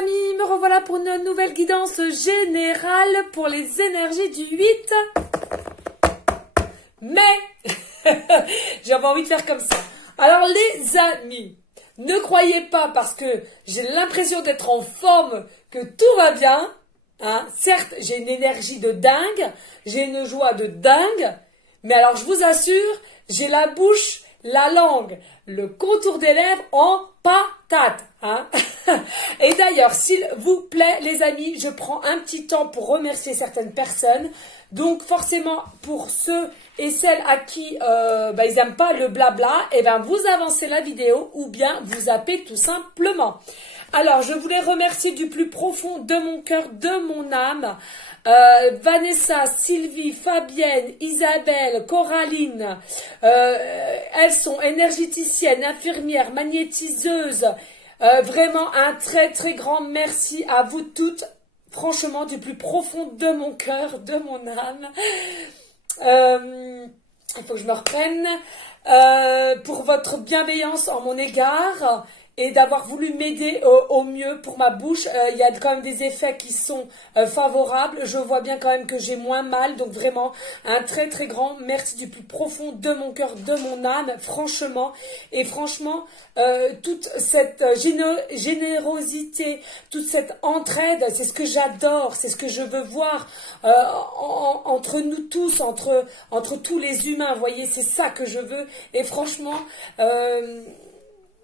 amis, me revoilà pour une nouvelle guidance générale pour les énergies du 8 mai. J'avais envie de faire comme ça. Alors les amis, ne croyez pas parce que j'ai l'impression d'être en forme que tout va bien. Hein. Certes, j'ai une énergie de dingue, j'ai une joie de dingue, mais alors je vous assure, j'ai la bouche, la langue, le contour des lèvres en patate. Hein. Et d'ailleurs, s'il vous plaît, les amis, je prends un petit temps pour remercier certaines personnes. Donc forcément, pour ceux et celles à qui ils n'aiment pas le blabla, eh ben, vous avancez la vidéo ou bien vous zappez tout simplement. Alors, je voulais remercier du plus profond de mon cœur, de mon âme, Vanessa, Sylvie, Fabienne, Isabelle, Coraline. Elles sont énergéticiennes, infirmières, magnétiseuses. Vraiment un très très grand merci à vous toutes. Franchement, du plus profond de mon cœur, de mon âme. Il faut que je me reprenne. Pour votre bienveillance en mon égard et d'avoir voulu m'aider au mieux pour ma bouche. Il y a quand même des effets qui sont favorables. Je vois bien quand même que j'ai moins mal. Donc vraiment, un très très grand merci du plus profond de mon cœur, de mon âme. Franchement. Et franchement, toute cette générosité, toute cette entraide, c'est ce que j'adore. C'est ce que je veux voir entre nous tous, entre tous les humains. Vous voyez, c'est ça que je veux. Et franchement...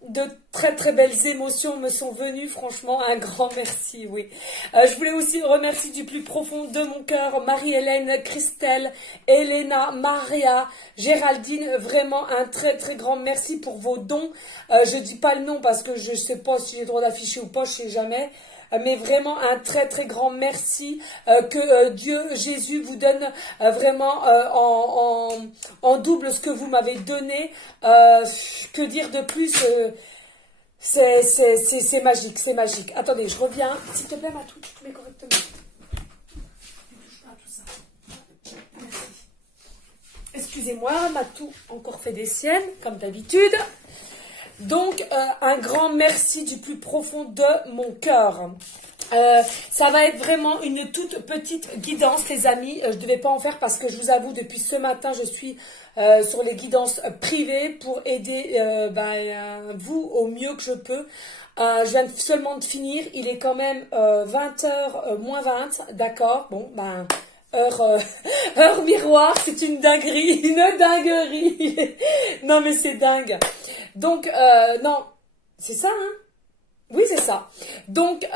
de très très belles émotions me sont venues, franchement, un grand merci, oui. Je voulais aussi remercier du plus profond de mon cœur Marie-Hélène, Christelle, Elena, Maria, Géraldine, vraiment un très très grand merci pour vos dons. Je dis pas le nom parce que je sais pas si j'ai le droit d'afficher ou pas, je sais jamais. Mais vraiment un très très grand merci que Dieu, Jésus vous donne vraiment en double ce que vous m'avez donné. Que dire de plus, c'est magique, c'est magique. Attendez, je reviens. S'il te plaît, Matou, tu te mets correctement. Ne touche pas à tout ça. Merci. Excusez-moi, Matou encore fait des siennes, comme d'habitude. Donc, un grand merci du plus profond de mon cœur. Ça va être vraiment une toute petite guidance, les amis. Je ne devais pas en faire parce que je vous avoue, depuis ce matin, je suis sur les guidances privées pour aider vous au mieux que je peux. Je viens seulement de finir. Il est quand même 20h moins 20, d'accord. Bon, ben... heure miroir, c'est une dinguerie, une dinguerie. Non mais c'est dingue. Donc, non, c'est ça, hein? Oui, c'est ça. Donc,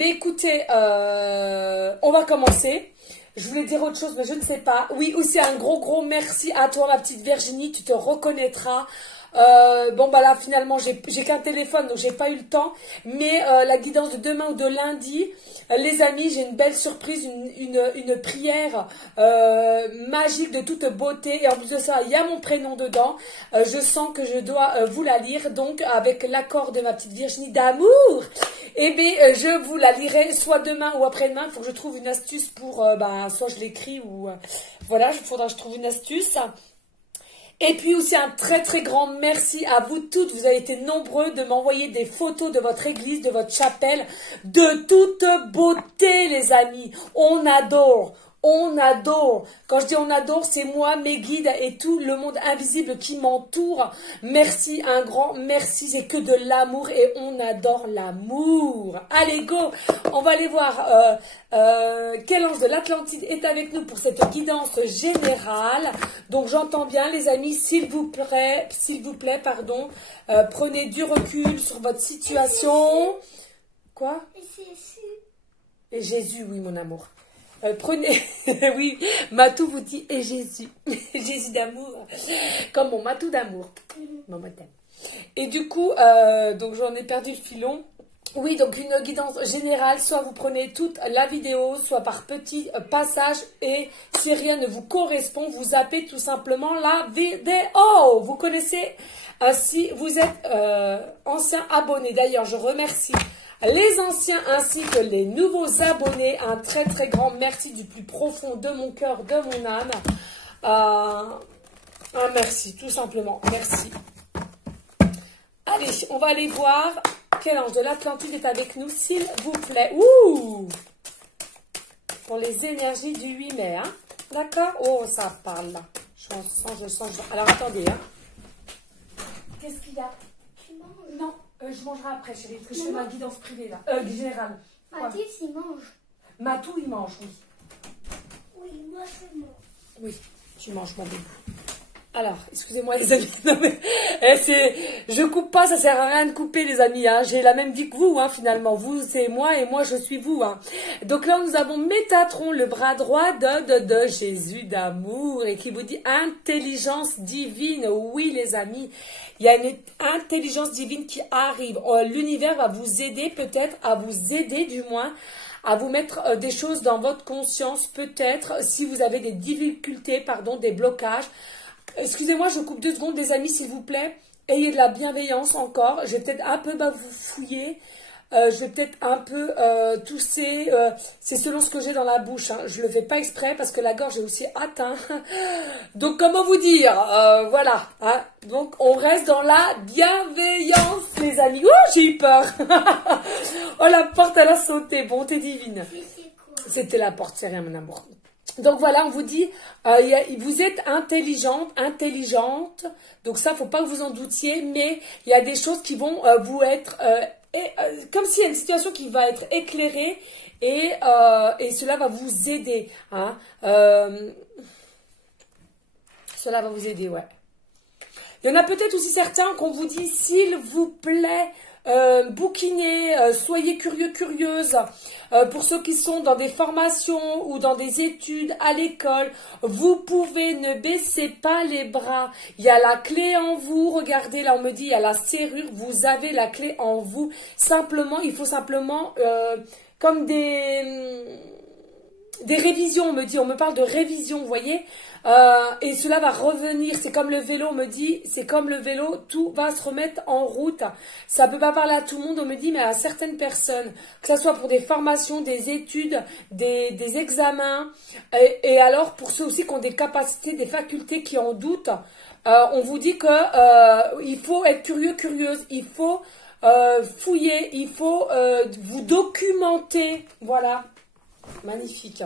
écoutez, on va commencer. Je voulais dire autre chose, mais je ne sais pas. Oui, aussi un gros merci à toi, ma petite Virginie, tu te reconnaîtras. Bon bah là finalement j'ai qu'un téléphone donc j'ai pas eu le temps, mais la guidance de demain ou de lundi, les amis, j'ai une belle surprise, une prière magique de toute beauté, et en plus de ça il y a mon prénom dedans. Je sens que je dois vous la lire, donc avec l'accord de ma petite Virginie d'amour, et bien je vous la lirai soit demain ou après-demain. Il faut que je trouve une astuce pour soit je l'écris ou voilà, il faudra que je trouve une astuce. Et puis aussi un très très grand merci à vous toutes. Vous avez été nombreux de m'envoyer des photos de votre église, de votre chapelle, de toute beauté, les amis. On adore. On adore. Quand je dis on adore, c'est moi, mes guides et tout le monde invisible qui m'entoure. Merci, un grand merci. C'est que de l'amour et on adore l'amour. Allez, go. On va aller voir quel ange de l'Atlantide est avec nous pour cette guidance générale. Donc j'entends bien, les amis, s'il vous plaît, prenez du recul sur votre situation. Quoi? Et Jésus, oui, mon amour. Prenez, oui, Matou vous dit, et Jésus, Jésus d'amour, comme mon Matou d'amour, maman t'aime. Et du coup, donc j'en ai perdu le filon. Oui, donc une guidance générale, soit vous prenez toute la vidéo, soit par petits passages, et si rien ne vous correspond, vous zappez tout simplement la vidéo. Vous connaissez, si vous êtes ancien abonné, d'ailleurs je remercie les anciens ainsi que les nouveaux abonnés. Un très très grand merci du plus profond de mon cœur, de mon âme. Un merci, tout simplement. Merci. Allez, on va aller voir l'archange de l'Atlantide est avec nous, s'il vous plaît. Ouh! Pour les énergies du 8 mai, hein. D'accord? Oh, ça parle là. Je sens. Alors, attendez, hein. Qu'est-ce qu'il y a? Tu manges? Non, je mangerai après, chérie, parce que je fais ma guidance privée, là. Générale. Mathis, il mange. Matou, il mange, oui. Oui, moi, je mange. Oui, tu manges, mon bébé. Alors, excusez-moi les amis, non, mais, je coupe pas, ça sert à rien de couper les amis, hein. J'ai la même vie que vous, hein, finalement. Vous, c'est moi et moi, je suis vous, hein. Donc là, nous avons Métatron, le bras droit de Jésus d'amour et qui vous dit intelligence divine. Oui, les amis, il y a une intelligence divine qui arrive. L'univers va vous aider peut-être, à vous aider du moins, à vous mettre des choses dans votre conscience, peut-être, si vous avez des difficultés, pardon, des blocages. Excusez-moi, je coupe 2 secondes, les amis, s'il vous plaît. Ayez de la bienveillance encore. Je vais peut-être un peu vous fouiller. Je vais peut-être un peu tousser. C'est selon ce que j'ai dans la bouche. Hein. Je ne le fais pas exprès parce que la gorge est aussi atteinte. Donc, comment vous dire voilà. Hein. Donc, on reste dans la bienveillance, les amis. Oh, j'ai eu peur. Oh, la porte, elle a sauté. Bonté divine. C'était la porte, c'est rien, mon amour. Donc voilà, on vous dit, vous êtes intelligente, donc ça, faut pas que vous en doutiez, mais il y a des choses qui vont vous être, comme s'il y a une situation qui va être éclairée, et cela va vous aider, hein, cela va vous aider, ouais. Il y en a peut-être aussi certains qu'on vous dit, s'il vous plaît, bouquinez, soyez curieux, curieuse. Pour ceux qui sont dans des formations ou dans des études à l'école, vous pouvez ne baisser pas les bras. Il y a la clé en vous. Regardez, là on me dit, il y a la serrure. Vous avez la clé en vous. Simplement, il faut simplement, comme des révisions, on me dit, on me parle de révision, vous voyez, et cela va revenir, c'est comme le vélo, on me dit, c'est comme le vélo, tout va se remettre en route. Ça peut pas parler à tout le monde, on me dit, mais à certaines personnes, que ce soit pour des formations, des études, des examens, et alors pour ceux aussi qui ont des capacités, des facultés qui en doutent, on vous dit que il faut être curieux, curieuse, il faut fouiller, il faut vous documenter, voilà. Magnifique.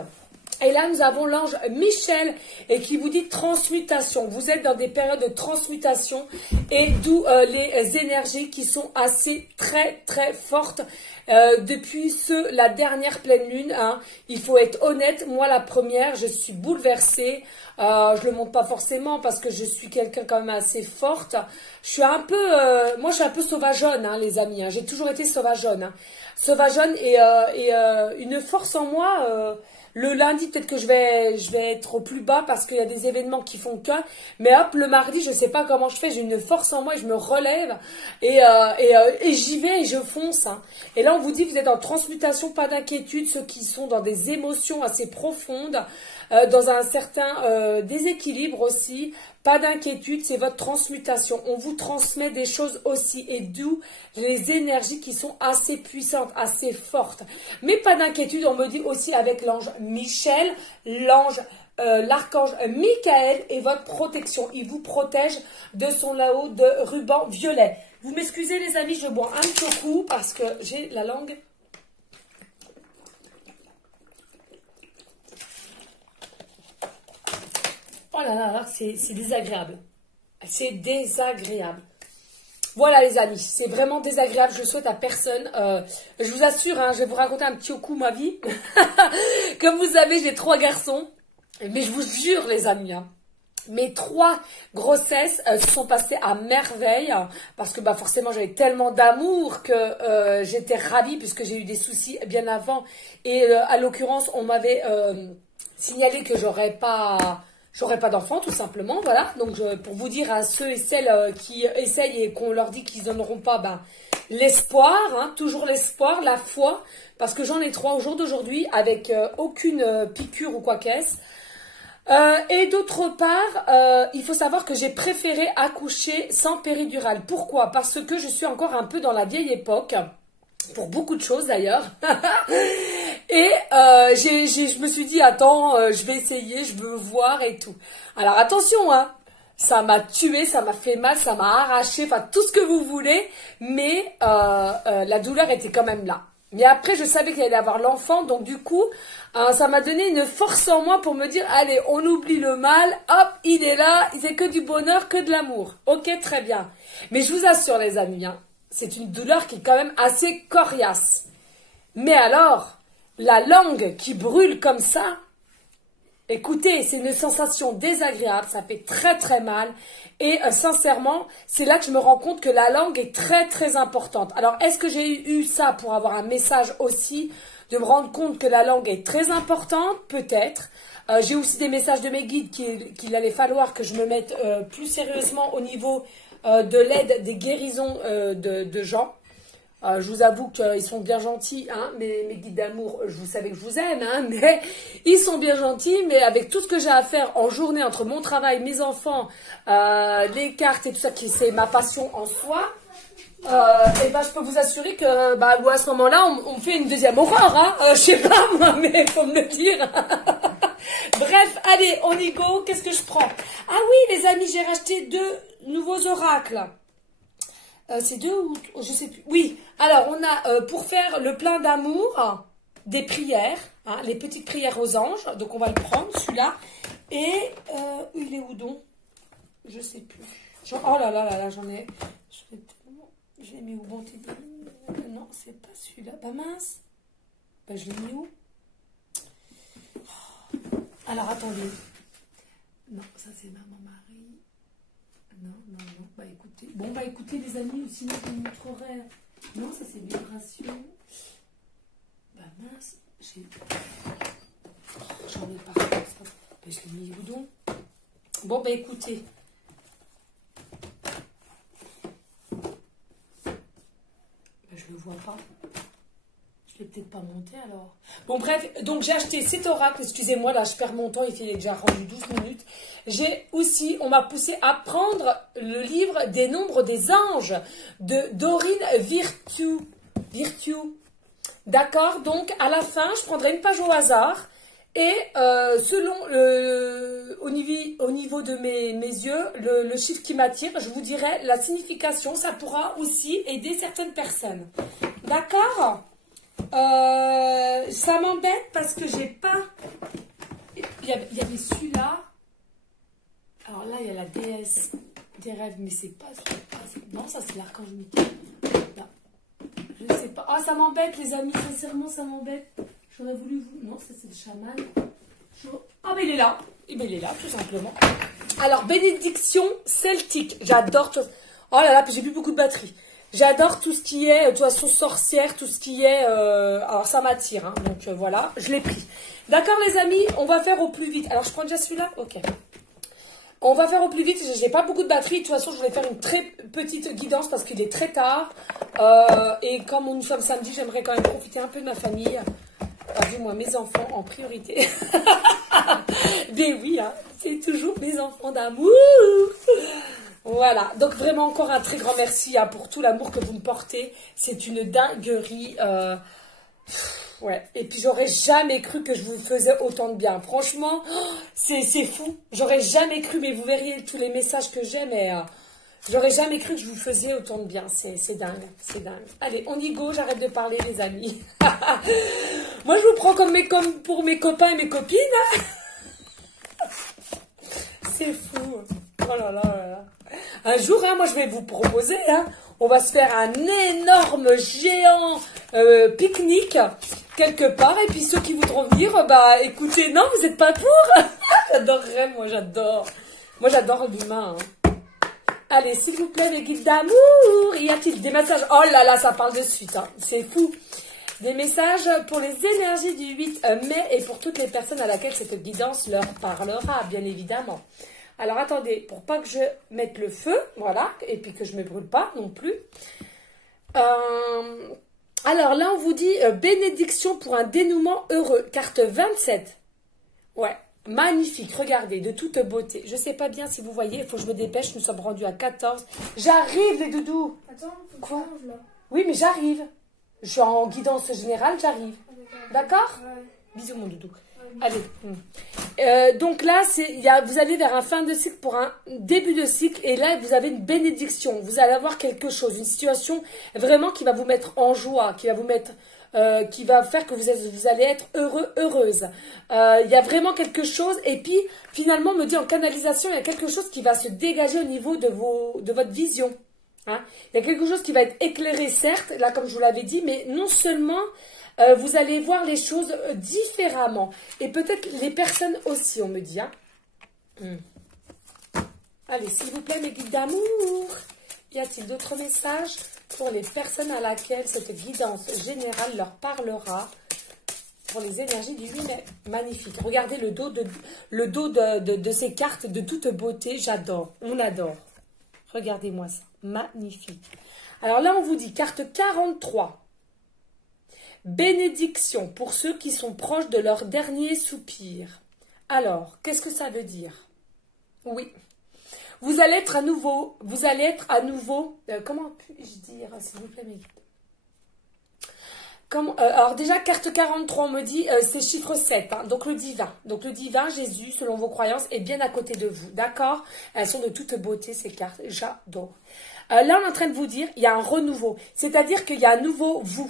Et là, nous avons l'ange Michel et qui vous dit transmutation. Vous êtes dans des périodes de transmutation et d'où les énergies qui sont assez très très fortes depuis la dernière pleine lune. Hein. Il faut être honnête. Moi, la première, je suis bouleversée. Je le montre pas forcément parce que je suis quelqu'un quand même assez forte. Je suis un peu, moi, je suis un peu sauvageonne, hein, les amis. Hein. J'ai toujours été sauvageonne. Hein. Sauvageonne et une force en moi. Le lundi, peut-être que je vais être au plus bas parce qu'il y a des événements qui font que. Mais hop, le mardi, je sais pas comment je fais. J'ai une force en moi et je me relève et j'y vais et je fonce. Hein. Et là, on vous dit, vous êtes en transmutation, pas d'inquiétude. Ceux qui sont dans des émotions assez profondes, dans un certain déséquilibre aussi. Pas d'inquiétude, c'est votre transmutation. On vous transmet des choses aussi et d'où les énergies qui sont assez puissantes, assez fortes. Mais pas d'inquiétude, on me dit aussi avec l'ange Michel, l'archange Michael et votre protection. Il vous protège de son là-haut de ruban violet. Vous m'excusez les amis, je bois un petit coup parce que j'ai la langue... Oh là là, là c'est désagréable. C'est désagréable. Voilà les amis, c'est vraiment désagréable. Je le souhaite à personne. Je vous assure, hein, je vais vous raconter un petit coup ma vie. Comme vous savez, j'ai 3 garçons. Mais je vous jure les amis, hein, mes 3 grossesses se sont passées à merveille. Parce que bah, forcément j'avais tellement d'amour que j'étais ravie puisque j'ai eu des soucis bien avant. Et à l'occurrence, on m'avait signalé que j'aurais pas d'enfant, tout simplement, voilà. Donc, pour vous dire à ceux et celles qui essayent et qu'on leur dit qu'ils n'en auront pas, ben, l'espoir, hein, toujours l'espoir, la foi, parce que j'en ai 3 au jour d'aujourd'hui avec aucune piqûre ou quoi qu'est-ce. Et d'autre part, il faut savoir que j'ai préféré accoucher sans péridurale. Pourquoi? Parce que je suis encore un peu dans la vieille époque. Pour beaucoup de choses d'ailleurs. Et je me suis dit, attends, je vais essayer, je veux voir et tout. Alors attention, hein, Ça m'a tué, ça m'a fait mal, ça m'a arraché, enfin tout ce que vous voulez. Mais la douleur était quand même là. Mais après, je savais qu'il allait avoir l'enfant. Donc du coup, ça m'a donné une force en moi pour me dire, allez, on oublie le mal. Hop, il est là. C'est que du bonheur, que de l'amour. Ok, très bien. Mais je vous assure les amis, hein, c'est une douleur qui est quand même assez coriace. Mais alors, la langue qui brûle comme ça, écoutez, c'est une sensation désagréable, ça fait très très mal. Et sincèrement, c'est là que je me rends compte que la langue est très très importante. Alors, est-ce que j'ai eu ça pour avoir un message aussi, de me rendre compte que la langue est très importante? Peut-être. J'ai aussi des messages de mes guides qu'il allait falloir que je me mette plus sérieusement au niveau de l'aide des guérisons de gens. Je vous avoue qu'ils sont bien gentils, hein, mes guides d'amour, vous savez que je vous aime, hein, mais ils sont bien gentils, mais avec tout ce que j'ai à faire en journée entre mon travail, mes enfants, les cartes et tout ça, qui c'est ma passion en soi, et ben je peux vous assurer que bah, à ce moment-là, on fait une deuxième horreur, hein, je sais pas moi, mais faut me le dire. Bref, allez, on y go, qu'est-ce que je prends? Ah oui les amis, j'ai racheté 2 nouveaux oracles. C'est 2 ou je sais plus. Oui, alors on a pour faire le plein d'amour, des prières, hein, les petites prières aux anges. Donc on va le prendre, celui-là. Et il est où donc? Je sais plus. Oh là là là là, j'en ai. Je l'ai mis où? Bon, non, c'est pas celui-là. Bah mince. Bah je l'ai mis où? Alors attendez. Non, ça c'est maman Marie. Non, non, non, bah écoutez. Bon, bah écoutez les amis, sinon je vous montrerai. Non, ça c'est vibration. Bah mince, j'en ai partout. Bah, je l'ai mis où donc? Bon, bah écoutez. Bah, je le vois pas. Je l'ai peut-être pas monté alors. Bon bref, donc j'ai acheté cet oracle, excusez-moi, là je perds mon temps, il est déjà rendu 12 minutes. J'ai aussi, on m'a poussé à prendre le livre des nombres des anges de Dorine Virtue. D'accord, donc à la fin, je prendrai une page au hasard. Et selon au niveau de mes yeux, le chiffre qui m'attire, je vous dirai la signification, ça pourra aussi aider certaines personnes. D'accord ? Ça m'embête parce que j'ai pas... Il y avait celui-là. Alors là, il y a la déesse des rêves, mais c'est pas... Non, ça c'est l'archange Michael. Non. Je sais pas. Ah, ça m'embête les amis, sincèrement, ça m'embête. J'aurais voulu vous... Non, ça c'est le chaman. Ah, mais il est là. Eh ben, il est là, tout simplement. Alors, bénédiction celtique. J'adore... Oh là là, j'ai plus beaucoup de batterie. J'adore tout ce qui est, de toute façon, sorcière, tout ce qui est... alors, ça m'attire, hein, donc voilà, je l'ai pris. D'accord, les amis, on va faire au plus vite. Alors, je prends déjà celui-là. Ok. On va faire au plus vite, j'ai pas beaucoup de batterie. De toute façon, je voulais faire une très petite guidance parce qu'il est très tard. Et comme nous sommes samedi, j'aimerais quand même profiter un peu de ma famille. Du moins, mes enfants en priorité. Mais oui, hein, c'est toujours mes enfants d'amour. Voilà, donc vraiment encore un très grand merci hein, pour tout l'amour que vous me portez. C'est une dinguerie. Ouais, et puis j'aurais jamais cru que je vous faisais autant de bien. Franchement, c'est fou. J'aurais jamais cru, mais vous verriez tous les messages que j'ai, mais j'aurais jamais cru que je vous faisais autant de bien. C'est dingue, c'est dingue. Allez, on y go, j'arrête de parler les amis. Moi je vous prends comme pour mes copains et mes copines. C'est fou. Oh là là là là. Un jour, hein, moi je vais vous proposer, hein, on va se faire un énorme géant pique-nique quelque part. Et puis ceux qui voudront venir, bah écoutez, non, vous n'êtes pas pour. J'adorerais, moi j'adore. Moi j'adore l'humain. Hein. Allez, s'il vous plaît, les guides d'amour. Y a-t-il des messages? Oh là là, ça parle de suite. Hein. C'est fou. Des messages pour les énergies du 8 mai et pour toutes les personnes à laquelle cette guidance leur parlera, bien évidemment. Alors, attendez, pour pas que je mette le feu, voilà, et puis que je ne me brûle pas non plus. Alors là, on vous dit bénédiction pour un dénouement heureux. Carte 27. Ouais, magnifique, regardez, de toute beauté. Je ne sais pas bien si vous voyez, il faut que je me dépêche, nous sommes rendus à 14. J'arrive, les doudous. Attends, quoi? Là. Oui, mais j'arrive. Je suis en guidance générale, j'arrive. D'accord? Ouais. Bisous, mon doudou. Allez. Donc là, vous allez vers un fin de cycle pour un début de cycle. Et là, vous avez une bénédiction. Vous allez avoir quelque chose, une situation vraiment qui va vous mettre en joie, qui va vous mettre... qui va faire que vous allez être heureux, heureuse. Il y a vraiment quelque chose. Et puis, finalement, on me dit en canalisation, il y a quelque chose qui va se dégager au niveau de votre vision. Hein. Il y a quelque chose qui va être éclairé, certes, là, comme je vous l'avais dit, mais non seulement... vous allez voir les choses différemment. Et peut-être les personnes aussi, on me dit. Hein. Allez, s'il vous plaît, mes guides d'amour. Y a-t-il d'autres messages pour les personnes à laquelle cette guidance générale leur parlera pour les énergies du 8 mai? Magnifique. Regardez le dos de ces cartes de toute beauté. J'adore. On adore. Regardez-moi ça. Magnifique. Alors là, on vous dit carte 43. Bénédiction pour ceux qui sont proches de leur dernier soupir. Alors, qu'est-ce que ça veut dire? Oui. Vous allez être à nouveau, comment puis-je dire, s'il vous plaît, mes guides? Alors déjà, carte 43, on me dit, c'est chiffre 7, hein, donc le divin. Donc le divin, Jésus, selon vos croyances, est bien à côté de vous, d'accord? Elles sont de toute beauté, ces cartes, j'adore. Là, on est en train de vous dire, il y a un renouveau, c'est-à-dire qu'il y a un nouveau vous.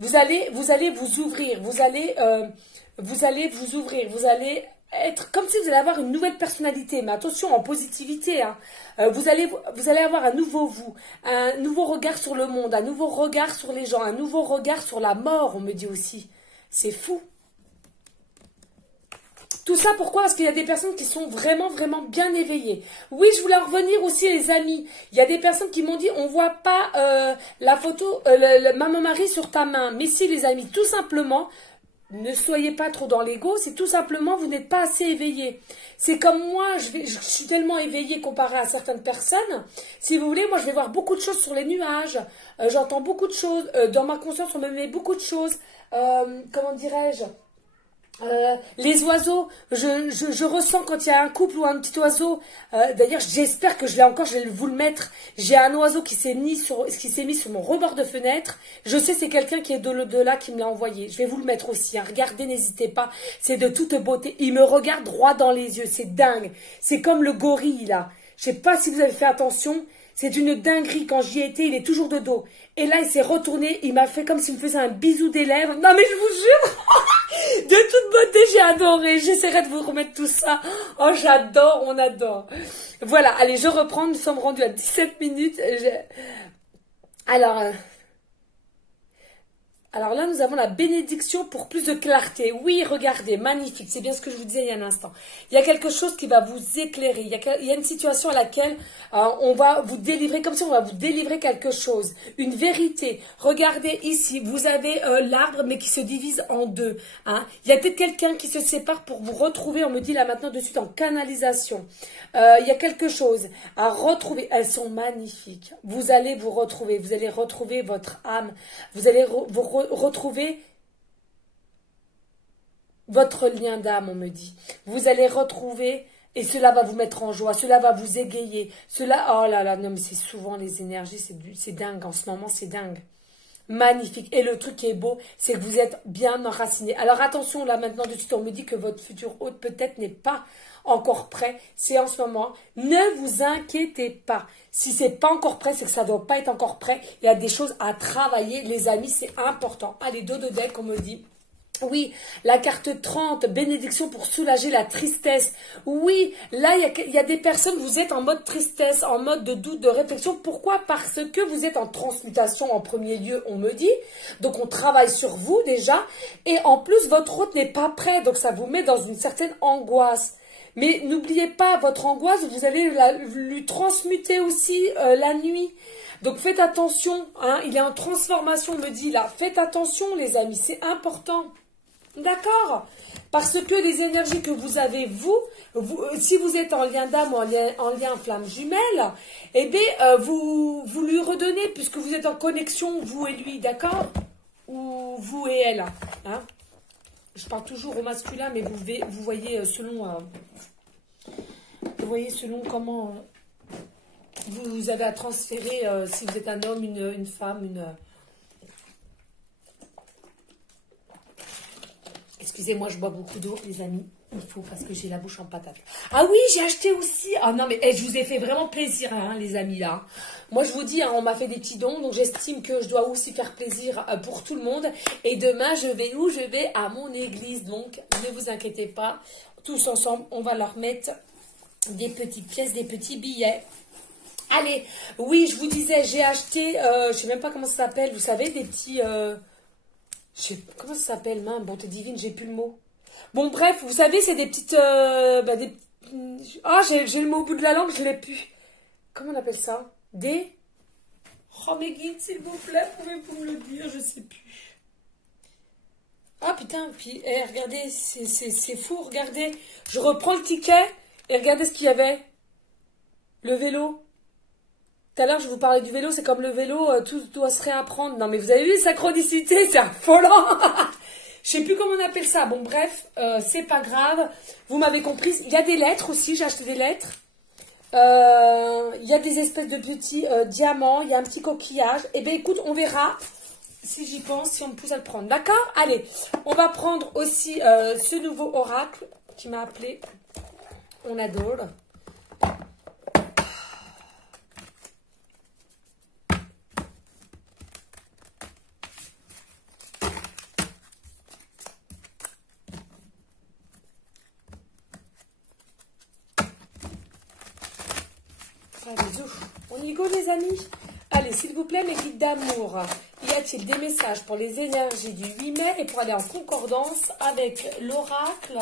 Vous allez vous ouvrir, vous allez vous ouvrir, vous allez être comme si vous allez avoir une nouvelle personnalité, mais attention, en positivité. Hein. Vous allez avoir un nouveau vous, un nouveau regard sur le monde, un nouveau regard sur les gens, un nouveau regard sur la mort, on me dit aussi. C'est fou. Tout ça, pourquoi? Parce qu'il y a des personnes qui sont vraiment, vraiment bien éveillées. Oui, je voulais en revenir aussi, les amis. Il y a des personnes qui m'ont dit, on voit pas la photo, maman Marie sur ta main. Mais si, les amis, tout simplement, ne soyez pas trop dans l'ego. C'est tout simplement, vous n'êtes pas assez éveillés. C'est comme moi, je suis tellement éveillée comparée à certaines personnes. Si vous voulez, moi, je vais voir beaucoup de choses sur les nuages. J'entends beaucoup de choses. Dans ma conscience, on me met beaucoup de choses. Comment dirais-je? Les oiseaux, je ressens quand il y a un couple ou un petit oiseau. D'ailleurs, j'espère que je vais vous le mettre. J'ai un oiseau qui s'est mis sur mon rebord de fenêtre. Je sais c'est quelqu'un qui est de l'au-delà qui me l'a envoyé. Je vais vous le mettre aussi. Hein. Regardez, n'hésitez pas. C'est de toute beauté. Il me regarde droit dans les yeux. C'est dingue. C'est comme le gorille là. Je sais pas si vous avez fait attention. C'est une dinguerie. Quand j'y étais, il est toujours de dos. Et là, il s'est retourné. Il m'a fait comme s'il me faisait un bisou des lèvres. Non, mais je vous jure, de toute beauté, j'ai adoré. J'essaierai de vous remettre tout ça. Oh, j'adore, on adore. Voilà, allez, je reprends. Nous sommes rendus à 17 minutes. Alors là, nous avons la bénédiction pour plus de clarté. Oui, regardez, magnifique. C'est bien ce que je vous disais il y a un instant. Il y a quelque chose qui va vous éclairer. Il y a une situation à laquelle on va vous délivrer, comme si on va vous délivrer quelque chose. Une vérité. Regardez ici, vous avez l'arbre, mais qui se divise en deux. Hein. Il y a peut-être quelqu'un qui se sépare pour vous retrouver. On me dit là maintenant de suite en canalisation. Il y a quelque chose à retrouver. Elles sont magnifiques. Vous allez vous retrouver. Vous allez retrouver votre âme. Vous allez retrouver votre lien d'âme, on me dit. Vous allez retrouver, et cela va vous mettre en joie, cela va vous égayer. Cela, oh là là, non mais c'est souvent les énergies, c'est dingue, en ce moment c'est dingue. Magnifique. Et le truc qui est beau, c'est que vous êtes bien enraciné. Alors attention, là maintenant de suite, on me dit que votre futur hôte peut-être n'est pas encore prêt. C'est en ce moment. Ne vous inquiétez pas. Si c'est pas encore prêt, c'est que ça doit pas être encore prêt. Il y a des choses à travailler, les amis, c'est important. Allez, dos de deck, on me dit. Oui, la carte 30, bénédiction pour soulager la tristesse. Oui, là, il y a des personnes, vous êtes en mode tristesse, en mode de doute, de réflexion. Pourquoi? Parce que vous êtes en transmutation en premier lieu, on me dit. Donc, on travaille sur vous déjà. Et en plus, votre hôte n'est pas prêt. Donc, ça vous met dans une certaine angoisse. Mais n'oubliez pas, votre angoisse, vous allez lui transmuter aussi la nuit. Donc, faites attention. Hein, il est en transformation, on me dit là. Faites attention, les amis, c'est important. D'accord? Parce que les énergies que vous avez, vous si vous êtes en lien d'âme ou en lien flamme jumelle, eh bien, vous lui redonnez, puisque vous êtes en connexion, vous et lui, d'accord? Ou vous et elle. Hein? Je parle toujours au masculin, mais vous voyez selon comment vous avez à transférer, si vous êtes un homme, une femme, Excusez-moi, je bois beaucoup d'eau, les amis. Il faut parce que j'ai la bouche en patate. Ah oui, j'ai acheté aussi. Ah non, mais je vous ai fait vraiment plaisir, hein, les amis, là. Moi, je vous dis, hein, on m'a fait des petits dons, donc j'estime que je dois aussi faire plaisir pour tout le monde. Et demain, je vais où? Je vais à mon église, donc ne vous inquiétez pas. Tous ensemble, on va leur mettre des petites pièces, des petits billets. Allez, oui, je vous disais, j'ai acheté, je sais même pas comment ça s'appelle, vous savez, des petits... je sais pas comment ça s'appelle, main, bonté divine, j'ai plus le mot. Bon, bref, vous savez, c'est des petites... Ah, j'ai le mot au bout de la langue, je l'ai plus. Comment on appelle ça? Des... Oh, mes guides, s'il vous plaît, pouvez-vous me le dire? Je sais plus. Ah, putain, puis, regardez, c'est fou, regardez. Je reprends le ticket, et regardez ce qu'il y avait. Le vélo. Tout à l'heure, je vous parlais du vélo, c'est comme le vélo, tout doit se réapprendre. Non, mais vous avez vu, synchronicité, c'est affolant. Je sais plus comment on appelle ça. Bon, bref, c'est pas grave. Vous m'avez compris. Il y a des lettres aussi. J'ai acheté des lettres. Il y a des espèces de petits diamants. Il y a un petit coquillage. Eh bien, écoute, on verra si j'y pense, si on me pousse à le prendre. D'accord? Allez, on va prendre aussi ce nouveau oracle qui m'a appelé. On adore. On y go, les amis. Allez, s'il vous plaît, mes guides d'amour, y a-t-il des messages pour les énergies du 8 mai et pour aller en concordance avec l'oracle?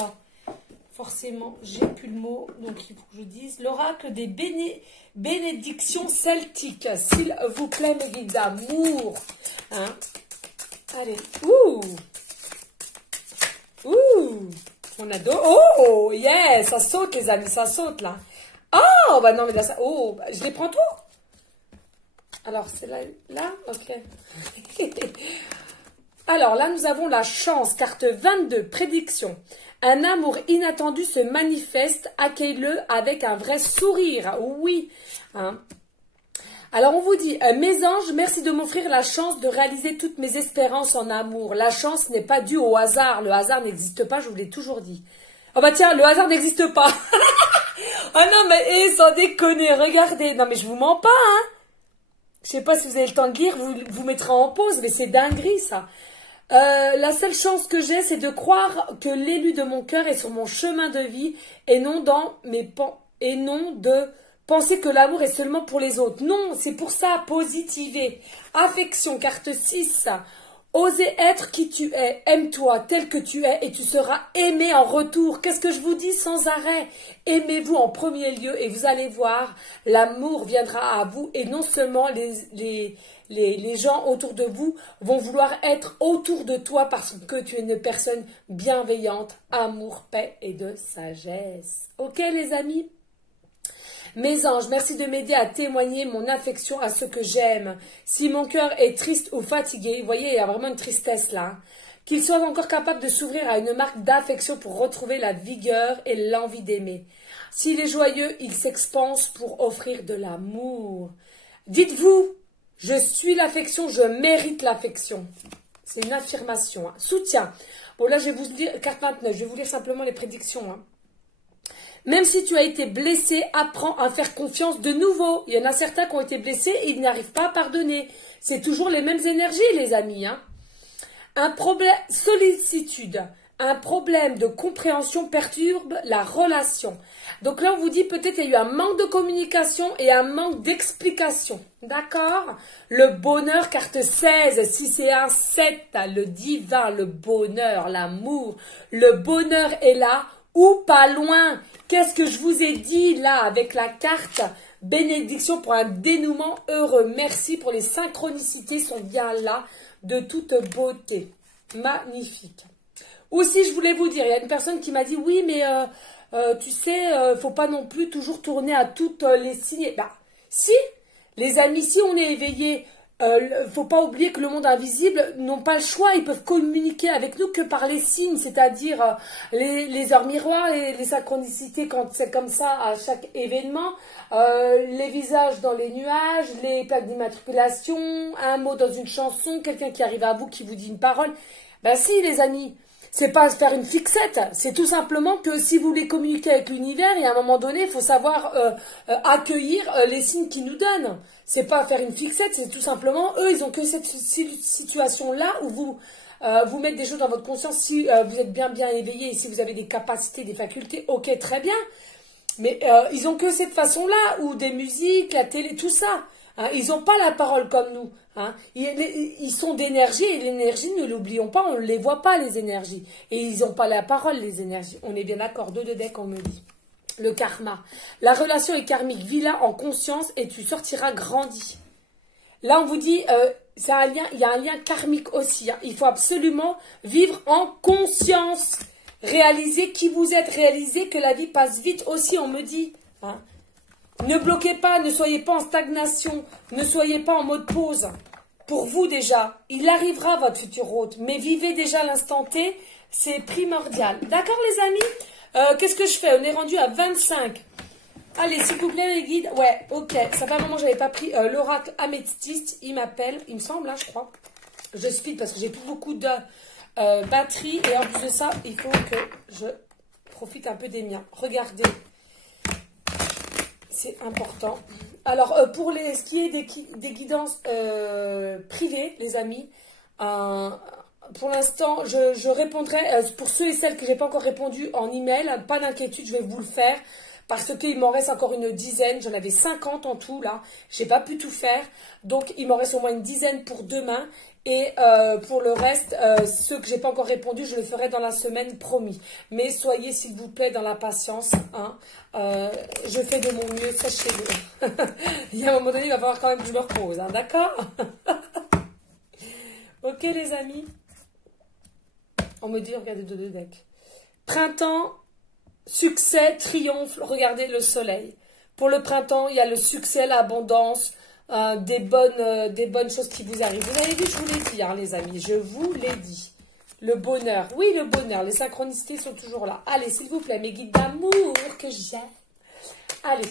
Forcément, j'ai plus le mot, donc il faut que je dise l'oracle des bénédictions celtiques. S'il vous plaît, mes guides d'amour. Hein? Allez, ouh, on adore. Oh, yes, ça saute, les amis, ça saute là. Oh, bah non, mais là, ça... Oh, bah, je les prends tout. Alors, c'est là, ok. Alors, là, nous avons la chance, carte 22, prédiction. Un amour inattendu se manifeste, accueille-le avec un vrai sourire. Oui. Hein. Alors, on vous dit, mes anges, merci de m'offrir la chance de réaliser toutes mes espérances en amour. La chance n'est pas due au hasard. Le hasard n'existe pas, je vous l'ai toujours dit. Oh bah tiens, le hasard n'existe pas. Ah non, mais sans déconner, regardez. Non, mais je vous mens pas, hein. Je sais pas si vous avez le temps de lire, vous mettrez en pause, mais c'est dinguerie, ça. La seule chance que j'ai, c'est de croire que l'élu de mon cœur est sur mon chemin de vie et non de penser que l'amour est seulement pour les autres. Non, c'est pour ça, positiver. Affection, carte 6. Osez être qui tu es, aime-toi tel que tu es et tu seras aimé en retour. Qu'est-ce que je vous dis sans arrêt? Aimez-vous en premier lieu et vous allez voir, l'amour viendra à vous et non seulement les gens autour de vous vont vouloir être autour de toi parce que tu es une personne bienveillante, amour, paix et de sagesse. Ok les amis? Mes anges, merci de m'aider à témoigner mon affection à ceux que j'aime. Si mon cœur est triste ou fatigué, vous voyez, il y a vraiment une tristesse là, qu'il soit encore capable de s'ouvrir à une marque d'affection pour retrouver la vigueur et l'envie d'aimer. S'il est joyeux, il s'expanse pour offrir de l'amour. Dites-vous, je suis l'affection, je mérite l'affection. C'est une affirmation. Hein. Soutien. Bon là, je vais vous lire, carte 29, je vais vous lire simplement les prédictions. Hein. Même si tu as été blessé, apprends à faire confiance de nouveau. Il y en a certains qui ont été blessés et ils n'arrivent pas à pardonner. C'est toujours les mêmes énergies, les amis. Hein. Un problème, sollicitude, un problème de compréhension perturbe la relation. Donc là, on vous dit peut-être qu'il y a eu un manque de communication et un manque d'explication. D'accord? Le bonheur, carte 16, si c'est un 7, le divin, le bonheur, l'amour. Le bonheur est là ou pas loin. Qu'est-ce que je vous ai dit là avec la carte bénédiction pour un dénouement heureux. Merci pour les synchronicités, sont bien là de toute beauté. Magnifique. Aussi, je voulais vous dire, il y a une personne qui m'a dit, oui, mais tu sais, faut pas non plus toujours tourner à toutes les signes. Bah, si, les amis, si on est éveillé, faut pas oublier que le monde invisible n'ont pas le choix, ils peuvent communiquer avec nous que par les signes, c'est-à-dire les heures miroirs, les synchronicités quand c'est comme ça à chaque événement, les visages dans les nuages, les plaques d'immatriculation, un mot dans une chanson, quelqu'un qui arrive à vous qui vous dit une parole. Ben si les amis, c'est pas faire une fixette, c'est tout simplement que si vous voulez communiquer avec l'univers, et à un moment donné, il faut savoir accueillir les signes qu'ils nous donnent. C'est pas faire une fixette, c'est tout simplement, eux, ils ont que cette situation-là où vous mettez des choses dans votre conscience si vous êtes bien éveillé et si vous avez des capacités, des facultés, ok, très bien. Mais ils ont que cette façon-là, ou des musiques, la télé, tout ça. Hein, ils n'ont pas la parole comme nous. Hein. Ils sont d'énergie, et l'énergie, ne l'oublions pas, on ne les voit pas, les énergies. Et ils n'ont pas la parole, les énergies. On est bien d'accord, 2 de deck, on me dit. Le karma. La relation est karmique. Vis-la en conscience et tu sortiras grandi. Là, on vous dit, il y a un lien karmique aussi. Hein. Il faut absolument vivre en conscience. Réalisez qui vous êtes. Réalisez que la vie passe vite aussi, on me dit. Hein. Ne bloquez pas, ne soyez pas en stagnation, ne soyez pas en mode pause. Pour vous déjà, il arrivera votre futur hôte, mais vivez déjà l'instant T, c'est primordial. D'accord les amis? Qu'est-ce que je fais? On est rendu à 25. Allez, s'il vous plaît les guides. Ouais, ok, ça fait un moment que je n'avais pas pris l'oracle améthyste, il m'appelle, il me semble, hein, je crois. Je speed parce que j'ai plus beaucoup de batterie et en plus de ça, il faut que je profite un peu des miens. Regardez. C'est important. Alors, pour ce qui est des guidances privées, les amis, pour l'instant, je répondrai, pour ceux et celles que je n'ai pas encore répondu en email, pas d'inquiétude, je vais vous le faire, parce qu'il m'en reste encore une dizaine, j'en avais 50 en tout, là, je n'ai pas pu tout faire, donc il m'en reste au moins une dizaine pour demain, et pour le reste, ceux que je n'ai pas encore répondu, je le ferai dans la semaine, promis. Mais soyez, s'il vous plaît, dans la patience. Hein. Je fais de mon mieux, sachez-le. Il y a un moment donné, il va falloir quand même que je me repose. Hein, d'accord? Ok, les amis? On me dit, regardez deux decks. Printemps, succès, triomphe. Regardez le soleil. Pour le printemps, il y a le succès, l'abondance. Des bonnes choses qui vous arrivent. Vous avez vu, je vous l'ai dit, hein, les amis, je vous l'ai dit. Le bonheur, oui, le bonheur, les synchronicités sont toujours là. Allez, s'il vous plaît, mes guides d'amour que j'aime. Allez.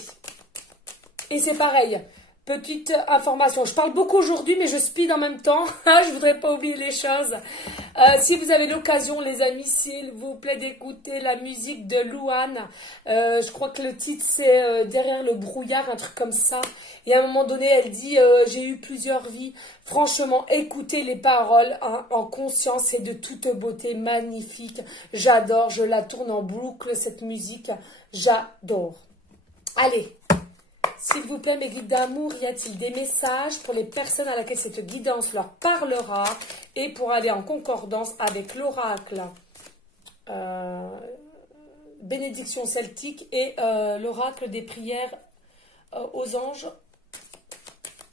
Et c'est pareil, petite information. Je parle beaucoup aujourd'hui, mais je speed en même temps. Je voudrais pas oublier les choses. Si vous avez l'occasion, les amis, s'il vous plaît, d'écouter la musique de Louane. Je crois que le titre, c'est Derrière le brouillard, un truc comme ça. Et à un moment donné, elle dit j'ai eu plusieurs vies. Franchement, écoutez les paroles hein, en conscience, c'est de toute beauté, magnifique. J'adore, je la tourne en boucle, cette musique. J'adore. Allez, s'il vous plaît, mes guides d'amour, y a-t-il des messages pour les personnes à laquelle cette guidance leur parlera et pour aller en concordance avec l'oracle bénédiction celtique et l'oracle des prières aux anges.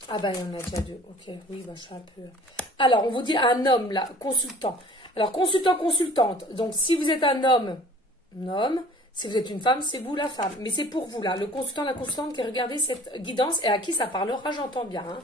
Ah ben, il y en a déjà 2. Ok, oui, bah, je suis un peu... Alors, on vous dit un homme, là, consultant. Alors, consultant, consultante. Donc, si vous êtes un homme, si vous êtes une femme, c'est vous la femme. Mais c'est pour vous, là, le consultant, la consultante qui regardez cette guidance et à qui ça parlera, j'entends bien. Hein.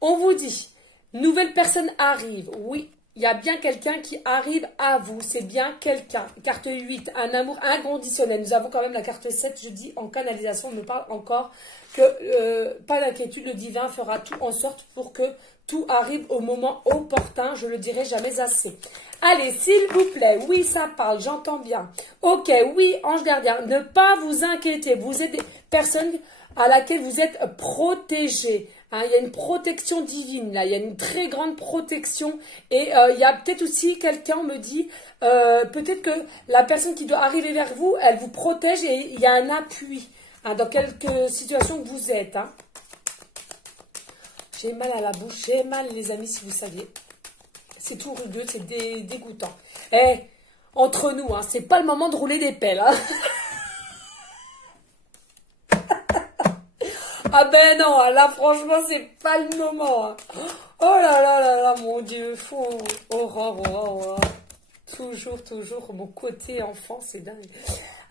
On vous dit, nouvelle personne arrive. Oui, il y a bien quelqu'un qui arrive à vous. C'est bien quelqu'un. Carte 8, un amour inconditionnel. Nous avons quand même la carte 7, je dis, en canalisation. On me parle encore que, pas d'inquiétude, le divin fera tout en sorte pour que tout arrive au moment opportun. Je le dirai jamais assez. Allez, s'il vous plaît. Oui, ça parle, j'entends bien. Ok, oui, ange gardien. Ne pas vous inquiéter. Vous êtes des personnes à laquelle vous êtes protégés. Hein, il y a une protection divine, là. Il y a une très grande protection. Et il y a peut-être aussi quelqu'un, on me dit, peut-être que la personne qui doit arriver vers vous, elle vous protège et il y a un appui hein, dans quelques situations que vous êtes. Hein. J'ai mal à la bouche, j'ai mal, les amis, si vous saviez. C'est tout rugueux, c'est dégoûtant. Eh, entre nous, hein, c'est pas le moment de rouler des pelles. Hein. Ah ben non, là franchement c'est pas le moment. Hein. Oh là là là là, mon Dieu, fou, horreur. Toujours mon côté enfant, c'est dingue.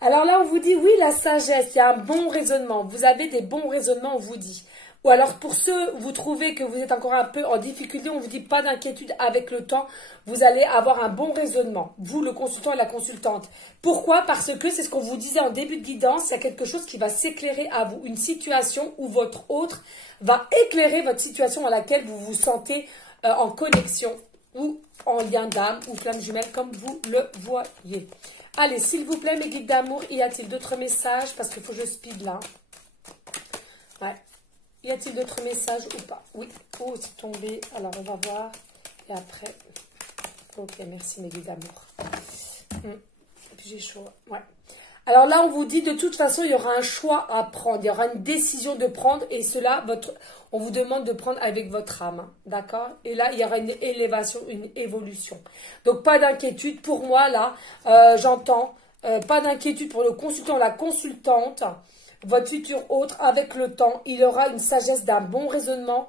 Alors là on vous dit oui la sagesse, il y a un bon raisonnement. Vous avez des bons raisonnements, on vous dit. Ou alors pour ceux, vous trouvez que vous êtes encore un peu en difficulté, on vous dit pas d'inquiétude avec le temps, vous allez avoir un bon raisonnement, vous le consultant et la consultante. Pourquoi? Parce que c'est ce qu'on vous disait en début de guidance, il y a quelque chose qui va s'éclairer à vous, une situation où votre autre va éclairer votre situation à laquelle vous vous sentez en connexion. ou en lien d'âme ou flamme jumelle comme vous le voyez. Allez, s'il vous plaît, mes guides d'amour, y a-t-il d'autres messages? Parce qu'il faut que je speed là. Ouais. Y a-t-il d'autres messages ou pas? Oui. Oh, c'est tombé. Alors, on va voir. Et après. Ok, merci, mes guides d'amour. Et puis, j'ai chaud. Ouais. Alors là, on vous dit, de toute façon, il y aura un choix à prendre. Il y aura une décision de prendre. Et cela, on vous demande de prendre avec votre âme. D'accord? Et là, il y aura une élévation, une évolution. Donc, pas d'inquiétude. Pour moi, là, j'entends, pas d'inquiétude pour le consultant, la consultante. Votre futur autre, avec le temps, il aura une sagesse d'un bon raisonnement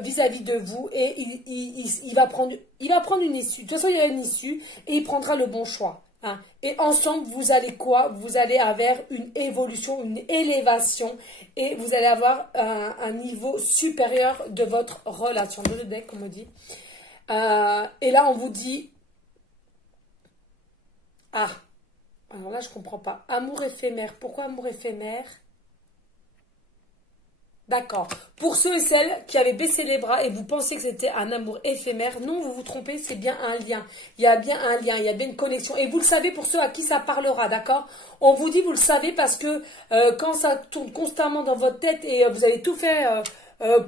vis-à-vis de vous. Et il va prendre une issue. De toute façon, il y a une issue. Et il prendra le bon choix. Hein. Et ensemble, vous allez quoi? Vous allez avoir une évolution, une élévation. Et vous allez avoir un niveau supérieur de votre relation. De le deck, comme on dit. Et là, on vous dit... Ah, alors là, je ne comprends pas. Amour éphémère. Pourquoi amour éphémère? D'accord. Pour ceux et celles qui avaient baissé les bras et vous pensiez que c'était un amour éphémère, non, vous vous trompez, c'est bien un lien. Il y a bien un lien, il y a bien une connexion. Et vous le savez pour ceux à qui ça parlera, d'accord? On vous dit, vous le savez parce que quand ça tourne constamment dans votre tête et vous avez tout fait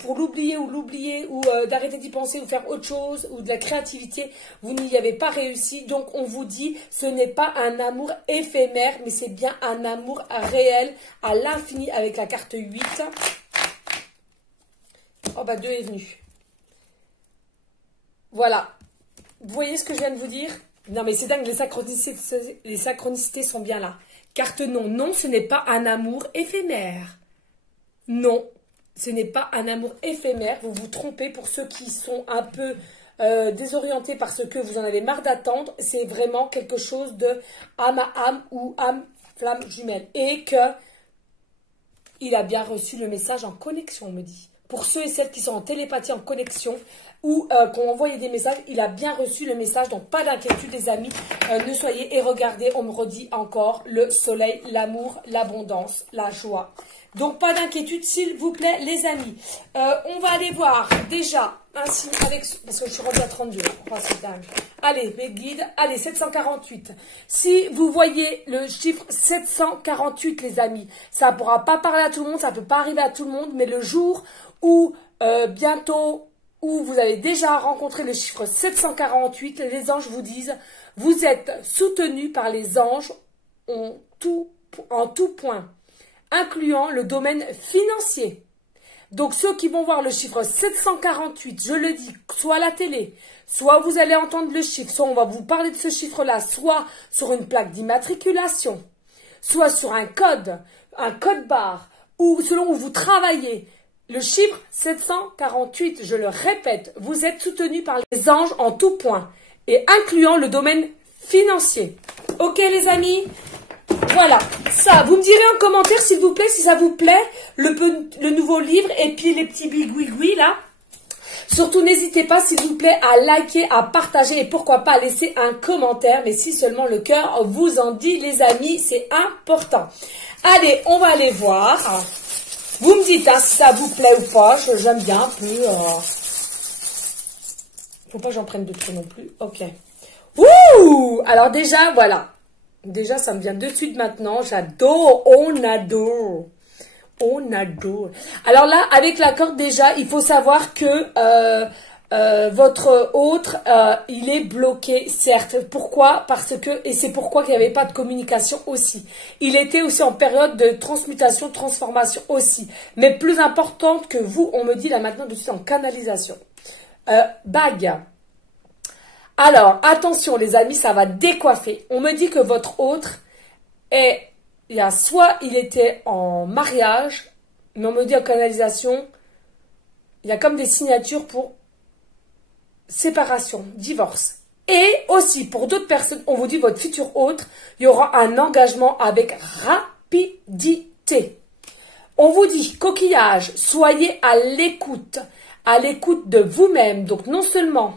pour l'oublier ou d'arrêter d'y penser ou faire autre chose ou de la créativité, vous n'y avez pas réussi. Donc on vous dit, ce n'est pas un amour éphémère, mais c'est bien un amour réel à l'infini avec la carte 8. Oh bah 2 est venu. Voilà. Vous voyez ce que je viens de vous dire? Non mais c'est dingue, les synchronicités sont bien là. Carte non. Non, ce n'est pas un amour éphémère. Non, ce n'est pas un amour éphémère. Vous vous trompez pour ceux qui sont un peu désorientés parce que vous en avez marre d'attendre. C'est vraiment quelque chose de âme à âme ou âme flamme jumelle. Et que il a bien reçu le message en connexion, on me dit. Pour ceux et celles qui sont en télépathie, en connexion, ou qui ont envoyé des messages, il a bien reçu le message. Donc, pas d'inquiétude, les amis. Ne soyez... Et regardez, on me redit encore le soleil, l'amour, l'abondance, la joie. Donc, pas d'inquiétude, s'il vous plaît, les amis. On va aller voir déjà un signe avec... Parce que je suis rendue à 32. Oh, c'est dingue. Allez, mes guides. Allez, 748. Si vous voyez le chiffre 748, les amis, ça ne pourra pas parler à tout le monde, ça ne peut pas arriver à tout le monde, mais le jour où bientôt, où vous avez déjà rencontré le chiffre 748, les anges vous disent, vous êtes soutenus par les anges en tout point, incluant le domaine financier. Donc ceux qui vont voir le chiffre 748, je le dis, soit à la télé, soit vous allez entendre le chiffre, soit on va vous parler de ce chiffre-là, soit sur une plaque d'immatriculation, soit sur un code barre, ou selon où vous travaillez. Le chiffre 748, je le répète, vous êtes soutenu par les anges en tout point, et incluant le domaine financier. Ok les amis? Voilà, ça, vous me direz en commentaire s'il vous plaît, si ça vous plaît, le nouveau livre et puis les petits bigouigouis là. Surtout n'hésitez pas s'il vous plaît à liker, à partager et pourquoi pas à laisser un commentaire, mais si seulement le cœur vous en dit les amis, c'est important. Allez, on va aller voir. Vous me dites hein, si ça vous plaît ou pas, j'aime bien un peu. Faut pas que j'en prenne de trop non plus. Ok. Ouh! Alors déjà, voilà. Déjà, ça me vient de suite maintenant. J'adore. On adore. On adore. Alors là, avec la corde déjà, il faut savoir que votre autre, il est bloqué, certes. Pourquoi? Parce que, et c'est pourquoi qu'il n'y avait pas de communication aussi. Il était aussi en période de transmutation, transformation aussi. Mais plus importante que vous, on me dit là maintenant de suite en canalisation. Bague. Alors, attention les amis, ça va décoiffer. On me dit que votre autre est, il y a soit il était en mariage, mais on me dit en canalisation, il y a comme des signatures pour séparation, divorce. Et aussi, pour d'autres personnes, on vous dit votre futur autre, il y aura un engagement avec rapidité. On vous dit, coquillage, soyez à l'écoute de vous-même. Donc non seulement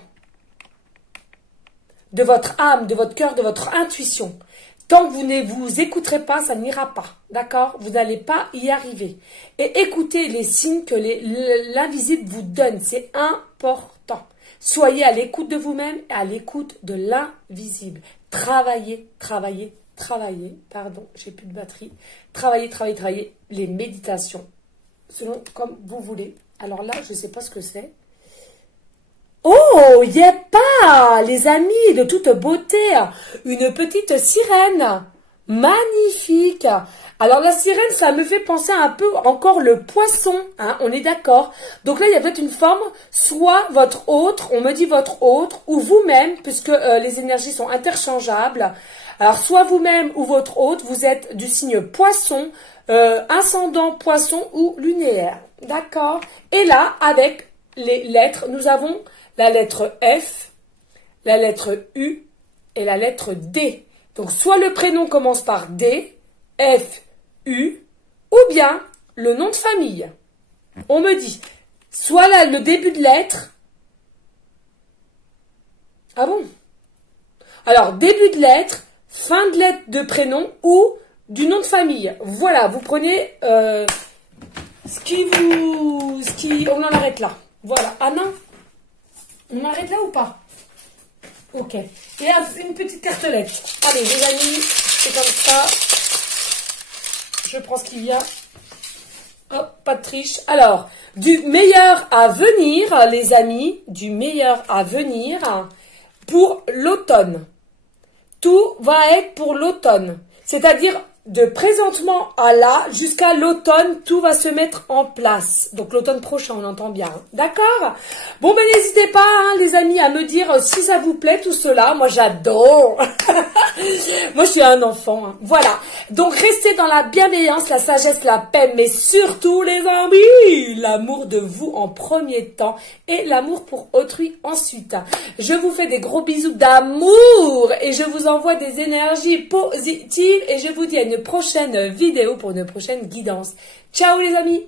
de votre âme, de votre cœur, de votre intuition. Tant que vous ne vous écouterez pas, ça n'ira pas. D'accord? Vous n'allez pas y arriver. Et écoutez les signes que l'invisible vous donne. C'est important. Soyez à l'écoute de vous-même et à l'écoute de l'invisible. Travaillez, travaillez, travaillez. Pardon, j'ai plus de batterie. Travaillez, travaillez, travaillez. Les méditations, selon comme vous voulez. Alors là, je ne sais pas ce que c'est. Oh, y a pas, les amis, de toute beauté, une petite sirène. Magnifique. Alors la sirène, ça me fait penser un peu encore le poisson, hein, on est d'accord. Donc là, il y a peut-être une forme, soit votre autre, on me dit votre autre, ou vous-même, puisque les énergies sont interchangeables. Alors soit vous-même ou votre autre, vous êtes du signe poisson, ascendant poisson ou lunaire. D'accord. Et là, avec les lettres, nous avons la lettre F, la lettre U et la lettre D. Donc, soit le prénom commence par D, F, U, ou bien le nom de famille. On me dit, soit là, le début de lettre. Ah bon? Alors, début de lettre, fin de lettre de prénom ou du nom de famille. Voilà, vous prenez on en arrête là. Voilà. Ah non? On arrête là ou pas? Ok. Et une petite cartelette. Allez, les amis, c'est comme ça. Je prends ce qui vient. Hop, pas de triche. Alors, du meilleur à venir, les amis, du meilleur à venir pour l'automne. Tout va être pour l'automne. C'est-à-dire, de présentement à là, jusqu'à l'automne, tout va se mettre en place. Donc l'automne prochain, on entend bien. Hein. D'accord? Bon, ben n'hésitez pas, hein, les amis, à me dire si ça vous plaît, tout cela. Moi, j'adore. Moi, je suis un enfant. Hein. Voilà. Donc, restez dans la bienveillance, la sagesse, la paix, mais surtout, les amis, l'amour de vous en premier temps et l'amour pour autrui ensuite. Je vous fais des gros bisous d'amour et je vous envoie des énergies positives et je vous dis à une prochaine vidéo pour une prochaine guidance. Ciao les amis!